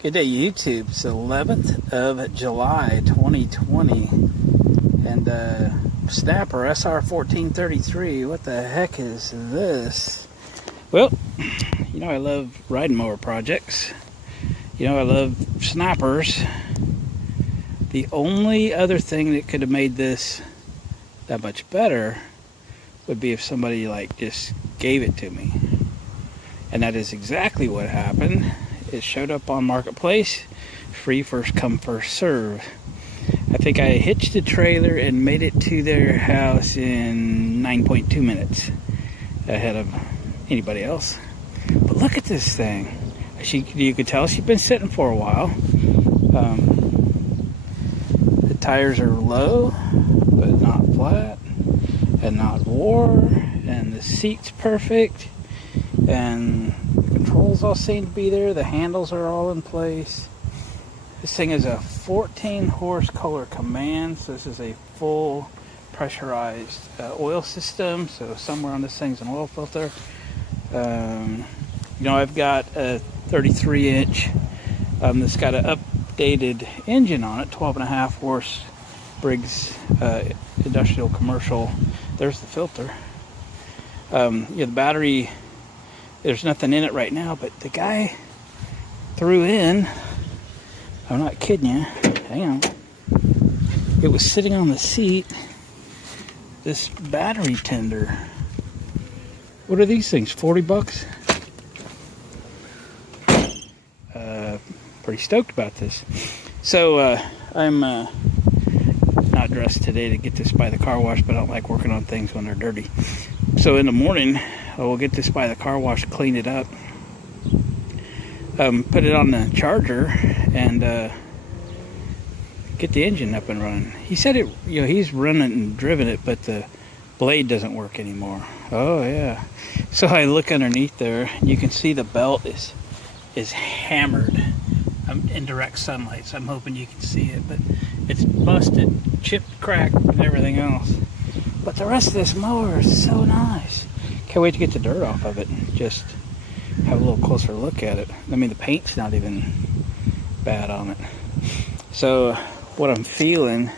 Good day, YouTube. It's the 11th of July, 2020. And Snapper SR1433. What the heck is this? Well, you know I love riding mower projects. You know I love snappers. The only other thing that could have made this that much better would be if somebody just gave it to me. And that is exactly what happened. It showed up on Marketplace, free first come first serve. I think I hitched the trailer and made it to their house in 9.2 minutes ahead of anybody else. But look at this thing. You could tell she's been sitting for a while. The tires are low, but not flat, and not wore, and the seat's perfect, and the controls all seem to be there. The handles are all in place. This thing is a 14 horse Kohler Command, so this is a full pressurized oil system. So somewhere on this thing's an oil filter. You know, I've got a 33-inch that's got an updated engine on it, 12.5 horse Briggs industrial commercial. There's the filter. Yeah, the battery, there's nothing in it right now, but the guy threw in, I'm not kidding you, hang on, it was sitting on the seat, this battery tender. What are these things, 40 bucks? Pretty stoked about this. So I'm not dressed today to get this by the car wash, but I don't like working on things when they're dirty. So in the morning, we'll get this by the car wash, clean it up, put it on the charger, and get the engine up and running. He said it, you know, he's running and driven it, but the blade doesn't work anymore. Oh yeah. So I look underneath there, and you can see the belt is hammered. I'm in direct sunlight, so I'm hoping you can see it, but it's busted, chipped, cracked, and everything else. But the rest of this mower is so nice. Can't wait to get the dirt off of it and just have a little closer look at it. I mean, the paint's not even bad on it. So what I'm feeling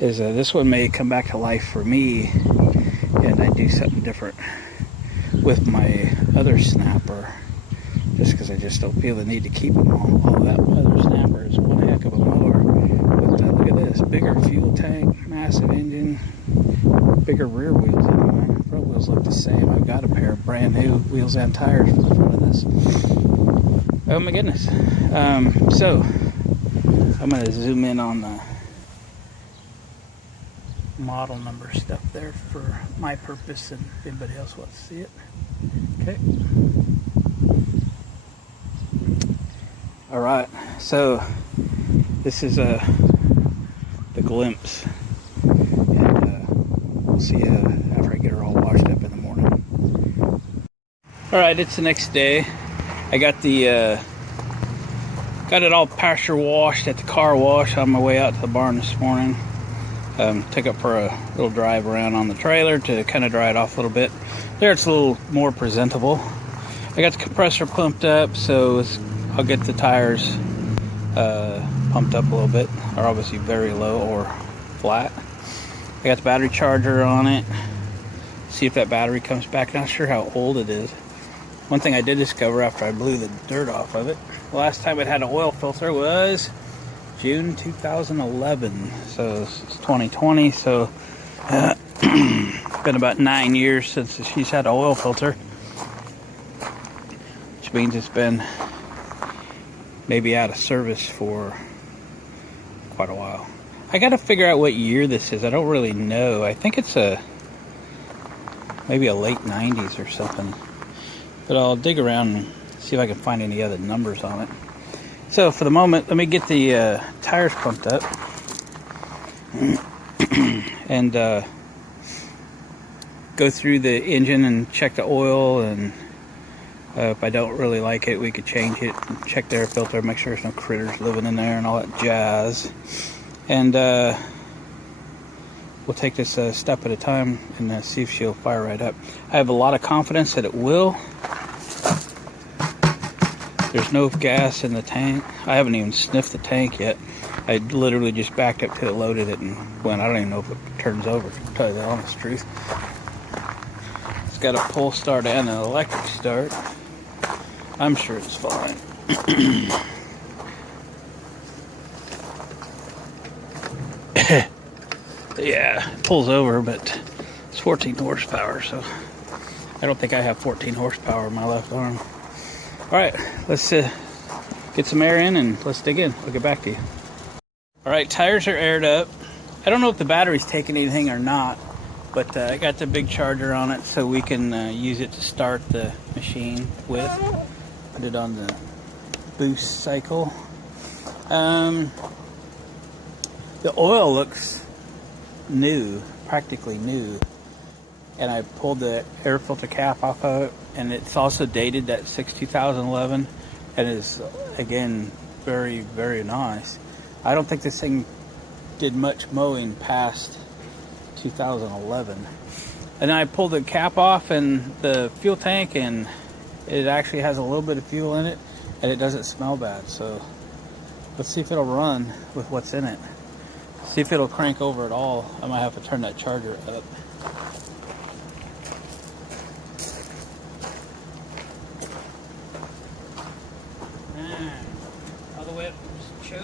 is this one may come back to life for me, and I do something different with my other snapper, just because I just don't feel the need to keep them all. Oh, that other snapper is one heck of a mower. But look at this, bigger fuel tank, massive engine, bigger rear wheels anyway. Front wheels look the same. I've got a pair of brand new wheels and tires for the front of this. Oh my goodness. So I'm going to zoom in on the model number stuff there for my purpose, and if anybody else wants to see it. Okay. Alright, so this is the glimpse, and we'll see after I get her all washed up in the morning. Alright, it's the next day. I got the got it all pressure washed at the car wash on my way out to the barn this morning. Took it for a little drive around on the trailer to kind of dry it off a little bit. There it's a little more presentable. I got the compressor pumped up, so I'll get the tires pumped up a little bit. They're obviously very low or flat. I got the battery charger on it. See if that battery comes back. Not sure how old it is. One thing I did discover after I blew the dirt off of it, the last time it had an oil filter was June 2011. So it's 2020. So it's been about 9 years since she's had an oil filter, which means it's been maybe out of service for quite a while. I gotta figure out what year this is. I don't really know. I think it's maybe a late 90s or something. But I'll dig around and see if I can find any other numbers on it. So for the moment, let me get the tires pumped up and go through the engine and check the oil, and if I don't really like it, we could change it and check the air filter, make sure there's no critters living in there and all that jazz. And we'll take this step at a time and see if she'll fire right up. I have a lot of confidence that it will. There's no gas in the tank. I haven't even sniffed the tank yet. I literally just backed up to it, loaded it, and went. I don't even know if it turns over, to tell you the honest truth. It's got a pull start and an electric start. I'm sure it's fine. Yeah, it pulls over, but it's 14 horsepower, so I don't think I have 14 horsepower in my left arm. Alright, let's get some air in and let's dig in. I'll get back to you. Alright, tires are aired up. I don't know if the battery's taking anything or not, but I got the big charger on it so we can use it to start the machine with. Put it on the boost cycle. The oil looks new, practically new. And I pulled the air filter cap off of it, and it's also dated that 6/2011, and is again very, very nice. I don't think this thing did much mowing past 2011. And I pulled the cap off and the fuel tank, and it actually has a little bit of fuel in it, and it doesn't smell bad. So let's see if it'll run with what's in it. See if it'll crank over at all. I might have to turn that charger up. All the way up to choke.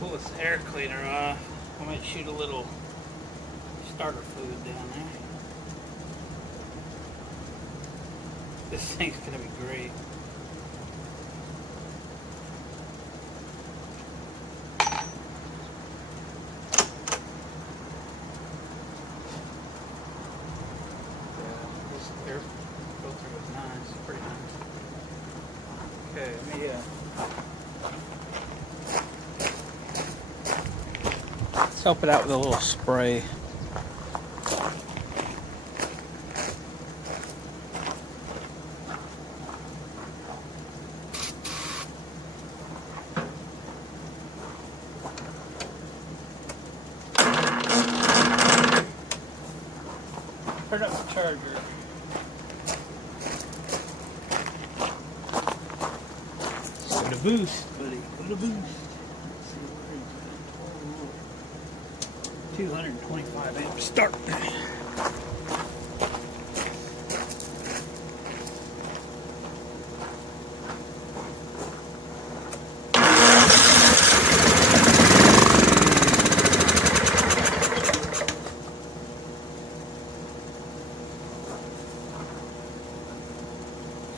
Pull this air cleaner off. I might shoot a little starter fluid down there. This thing's gonna be great. This air filter was nice, pretty nice. Okay, let me let's help it out with a little spray. Turn up the charger. Go to boost, buddy. Go to boost. 225 amp start.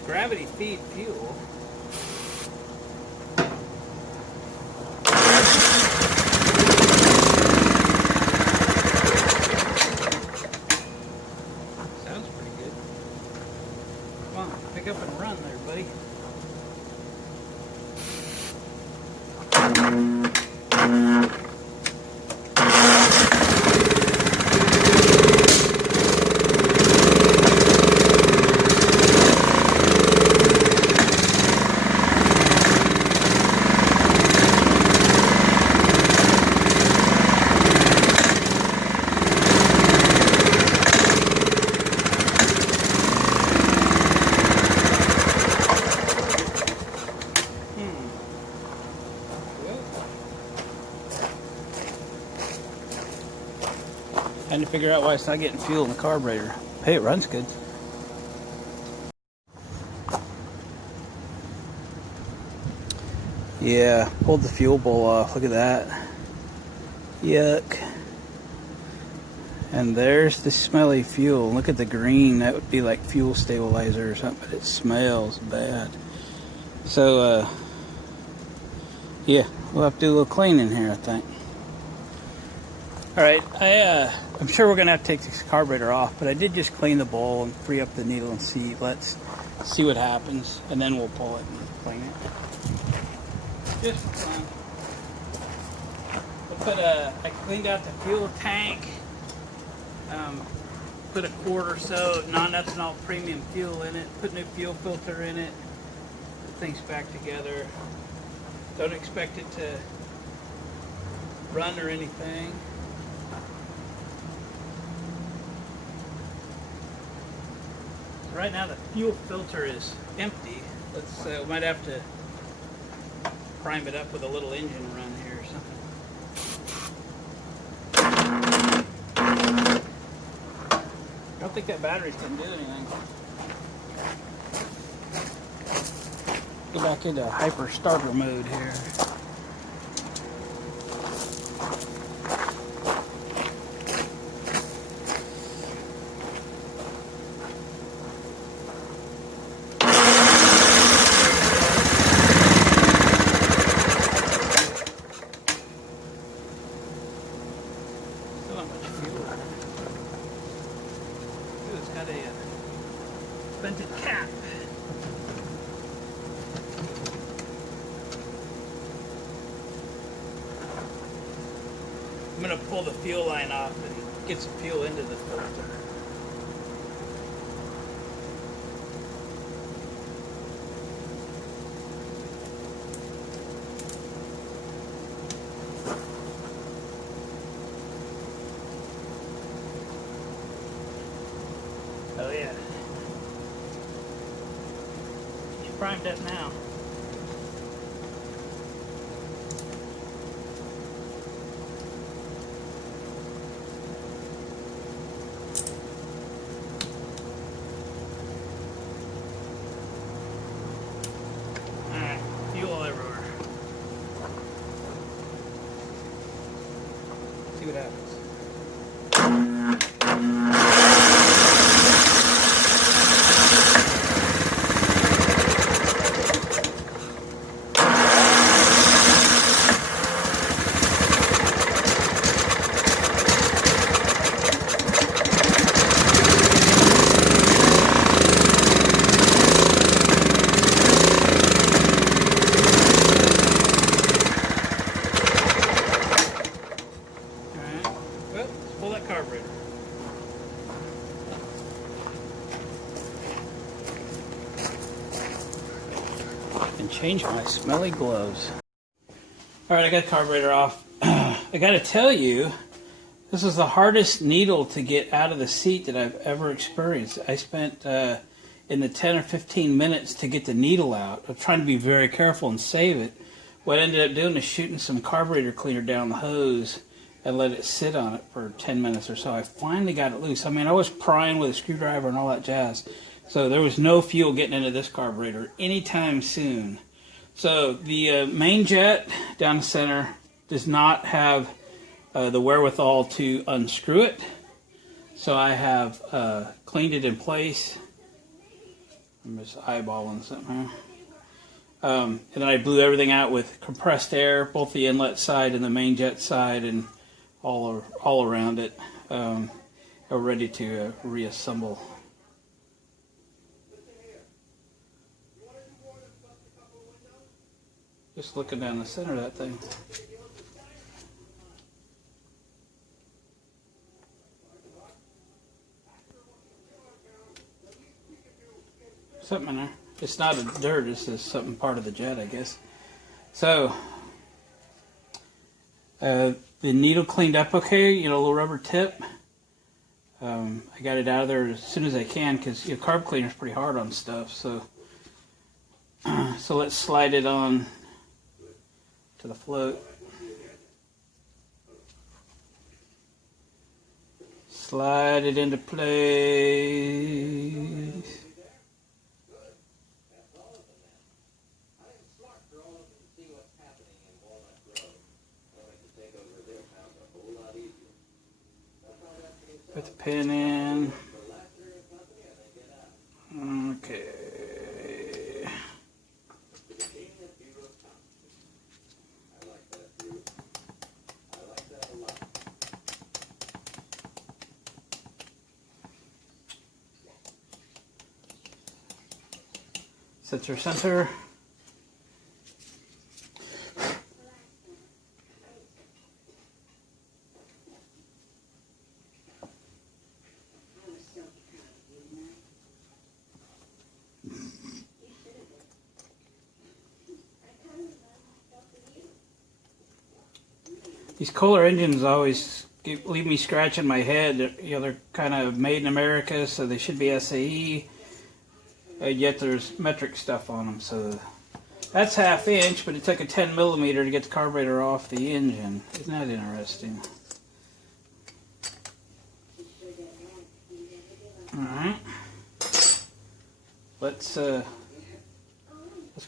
Gravity feed fuel. Sounds pretty good. Come on, pick up and run there, buddy. Trying to figure out why it's not getting fuel in the carburetor. Hey, it runs good. Yeah, pulled the fuel bowl off. Look at that. Yuck. And there's the smelly fuel. Look at the green. That would be like fuel stabilizer or something, but it smells bad. So, yeah, we'll have to do a little cleaning here, I think. Alright, I'm sure we're going to have to take this carburetor off, but I did just clean the bowl and free up the needle and seat. Let's see what happens, and then we'll pull it and clean it. Just for fun. I cleaned out the fuel tank. Put a quart or so of non-ethanol premium fuel in it. Put new fuel filter in it. Put things back together. Don't expect it to run or anything. So right now the fuel filter is empty. We might have to prime it up with a little engine run here or something. I don't think that battery's going to do anything. Go back into hyper starter mode here. Still not much fuel. Ooh, it's got a vented cap. I'm going to pull the fuel line off and get some fuel into the filter. Oh yeah. She's primed up now. Alright, fuel everywhere. See what happens. Pull that carburetor. And change my smelly gloves. Alright, I got the carburetor off. I gotta tell you, this was the hardest needle to get out of the seat that I've ever experienced. I spent in the 10 or 15 minutes to get the needle out. I'm trying to be very careful and save it. What I ended up doing is shooting some carburetor cleaner down the hose and let it sit on it for 10 minutes or so. I finally got it loose. I mean, I was prying with a screwdriver and all that jazz. So there was no fuel getting into this carburetor anytime soon. So the main jet down the center does not have the wherewithal to unscrew it. So I have cleaned it in place. I'm just eyeballing something here. And then I blew everything out with compressed air, both the inlet side and the main jet side, and all around it. We're ready to reassemble. Just looking down the center of that thing. Something in there. It's not a dirt, it's just something part of the jet, I guess. So, the needle cleaned up okay, you know, a little rubber tip. I got it out of there as soon as I can because carb cleaner is pretty hard on stuff. So, so let's slide it on to the float. Slide it into place. Put the pin in. Okay. Center. These Kohler engines always leave me scratching my head. You know, they're kind of made in America, so they should be SAE. Yet there's metric stuff on them. So that's 1/2 inch, but it took a 10 millimeter to get the carburetor off the engine. Isn't that interesting? All right. Let's go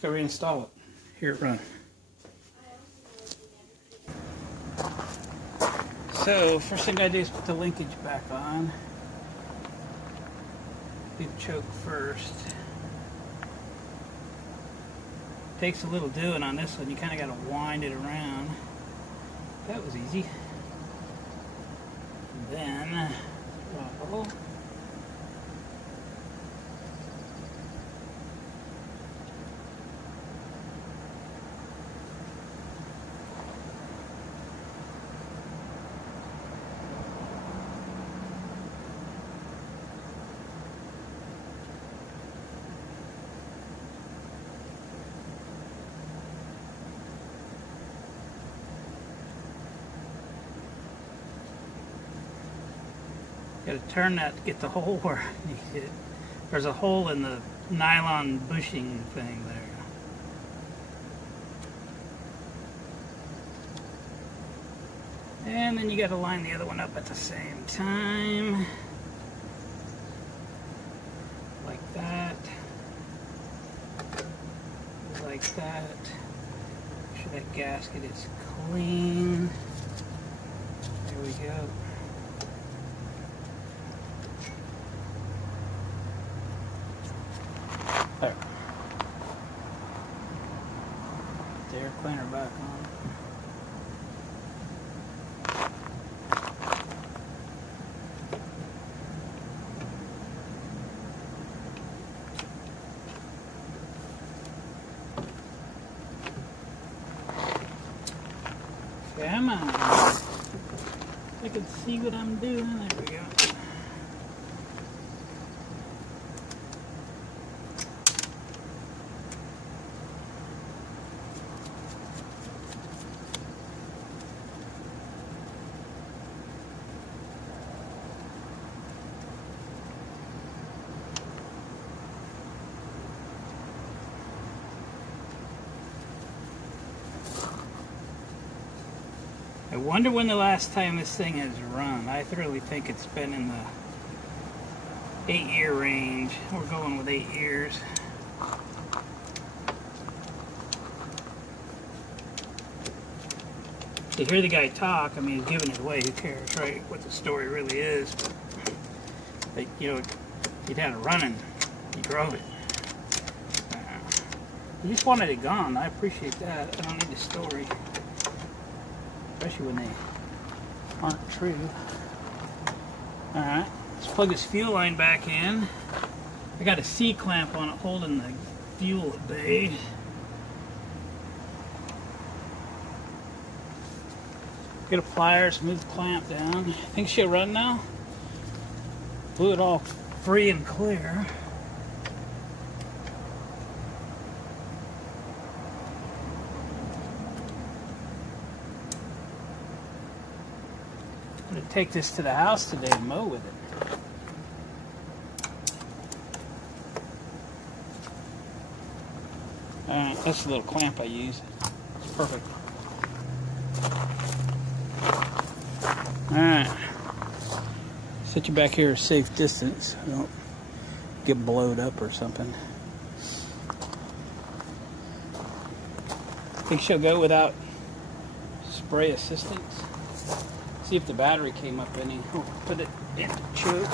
reinstall it. Here, run. So, first thing I do is put the linkage back on. Do the choke first. Takes a little doing on this one. You kind of got to wind it around. That was easy. Then, throttle. Got to turn that to get the hole where you hit it. There's a hole in the nylon bushing thing there. And then you got to line the other one up at the same time. Like that. Like that. Make sure that gasket is clean. There we go. There. Put the air cleaner back on. Come on. I can see what I'm doing. There we go. I wonder when the last time this thing has run. I really think it's been in the 8-year range. We're going with 8 years. To hear the guy talk, I mean, he's giving it away. Who cares, right? What the story really is. But, you know, he'd had it running. He drove it. He just wanted it gone. I appreciate that. I don't need the story. Especially when they aren't true. Alright, let's plug this fuel line back in. I got a C-clamp on it holding the fuel at bay. Get a pliers, move the clamp down. Think she'll run now? Blew it all free and clear. I'm going to take this to the house today and mow with it. Alright, that's the little clamp I use. It's perfect. Alright. Set you back here a safe distance. So don't get blowed up or something. Think she'll go without spray assistance? See if the battery came up any. Oh, put it in the choke.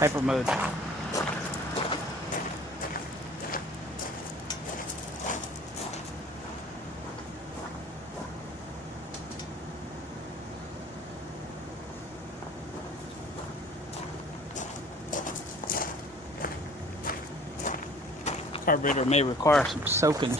Hyper mode. Carburetor may require some soaking.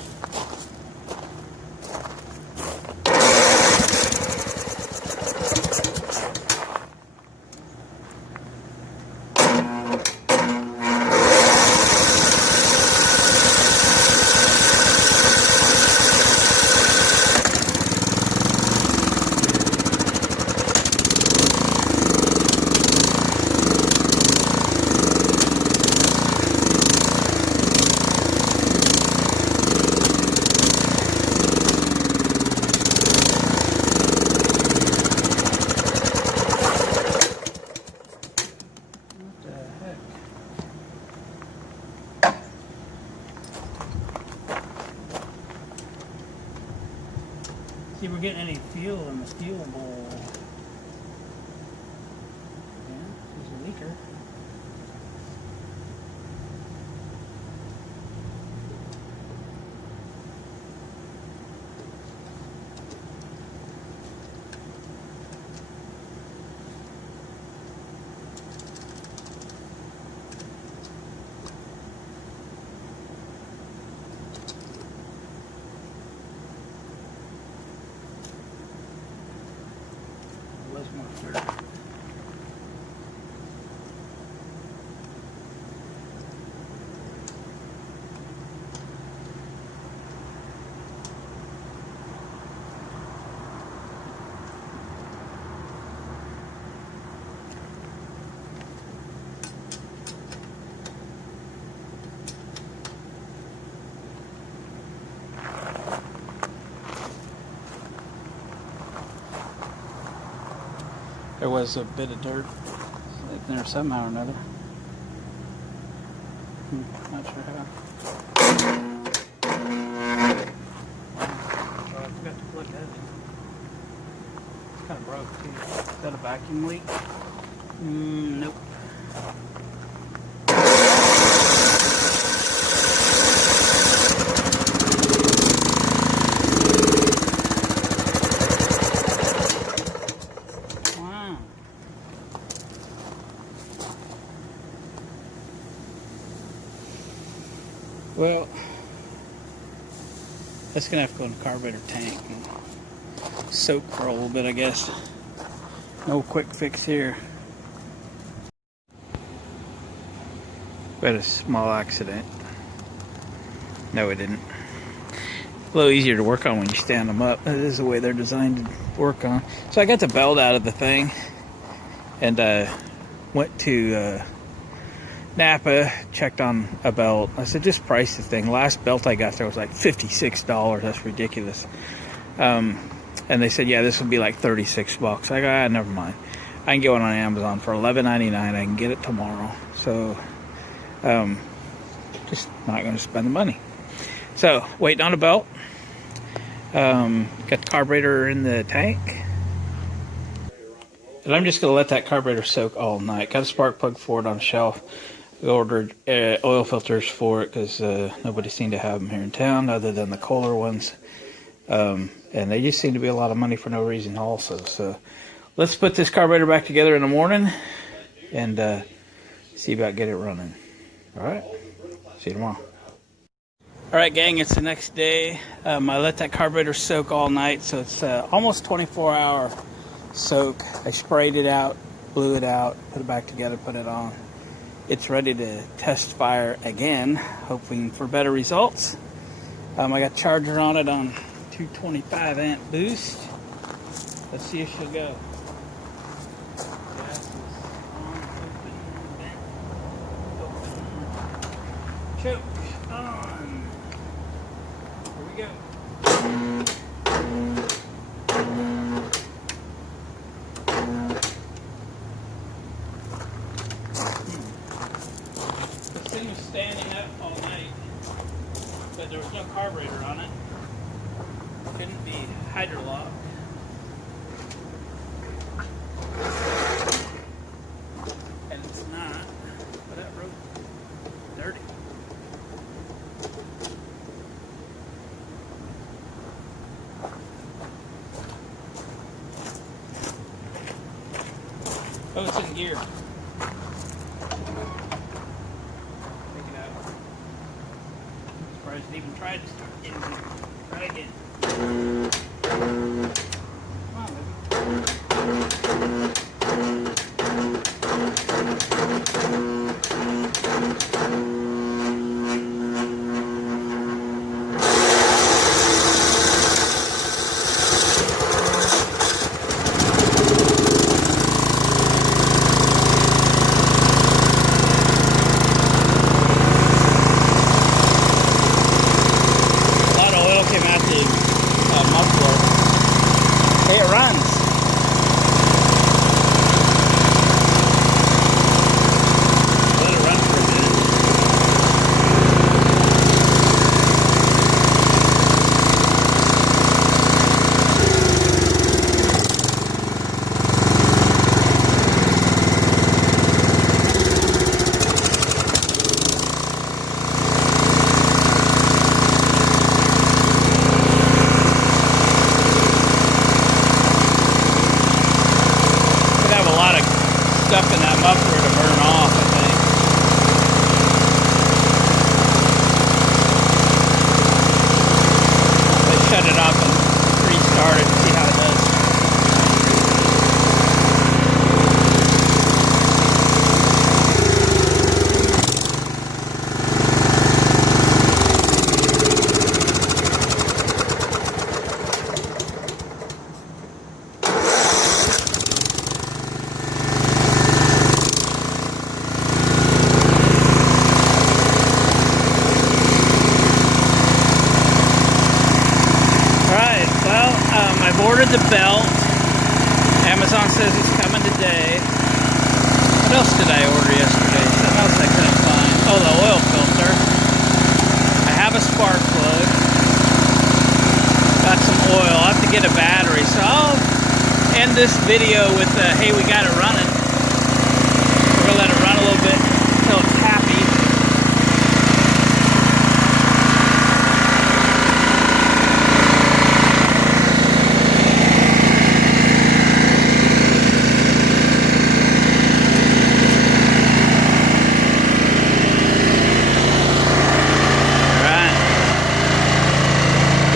See if we're getting any fuel in the fuel bowl. Yeah, there's a leaker. There was a bit of dirt in there somehow or another. Not sure how. Oh, I forgot to plug that in. It's kind of broke too. Is that a vacuum leak? Nope. Well, that's gonna have to go in the carburetor tank and soak for a little bit, I guess. No quick fix here. We had a small accident. No, we didn't. A little easier to work on when you stand them up. That is the way they're designed to work on. So I got the belt out of the thing and went to Napa, checked on a belt. I said, just price the thing. Last belt I got there was like $56. That's ridiculous. And they said, yeah, this would be like 36 bucks. I go, never mind. I can get one on Amazon for $11.99. I can get it tomorrow. So, just not going to spend the money. So, waiting on a belt. Got the carburetor in the tank. And I'm just going to let that carburetor soak all night. Got a spark plug for it on the shelf. We ordered oil filters for it because nobody seemed to have them here in town other than the Kohler ones. And they just seem to be a lot of money for no reason also. So let's put this carburetor back together in the morning and see about getting it running. All right. See you tomorrow. All right, gang, it's the next day. I let that carburetor soak all night, so it's almost 24-hour soak. I sprayed it out, blew it out, put it back together, put it on. It's ready to test fire again, hoping for better results. I got charger on it on 225 amp boost. Let's see if she'll go. Gas is on, open, vent, open. Choke on. Here we go. This thing was standing up all night, but there was no carburetor on it. Couldn't be hydrolocked. And it's not. But that road dirty. Oh, it's in gear. Take it out. Surprised it even tried to start getting gear. Try again. Come on, baby. Hey, it runs. Let it run for a minute. Stuff in that muffler to burn off, I think. Let's shut it off and restart it and see how it does. I've ordered the belt. Amazon says it's coming today. What else did I order yesterday? Something else I couldn't find. Oh, the oil filter. I have a spark plug. Got some oil. I'll have to get a battery. So I'll end this video with, hey, we got it running. We're going to let it run a little bit until it's happy.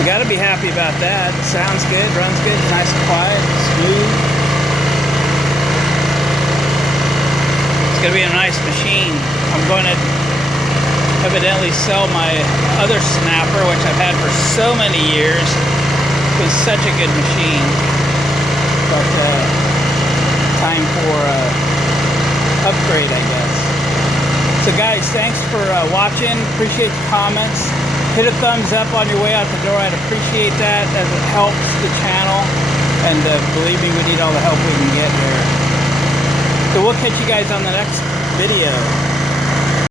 Got to be happy about that. It sounds good, runs good, nice and quiet, smooth. It's going to be a nice machine. I'm going to evidently sell my other snapper, which I've had for so many years. It was such a good machine. But time for upgrade, I guess. So guys, thanks for watching. Appreciate the comments. Hit a thumbs up on your way out the door. I'd appreciate that as it helps the channel. And believe me, we need all the help we can get here. So we'll catch you guys on the next video.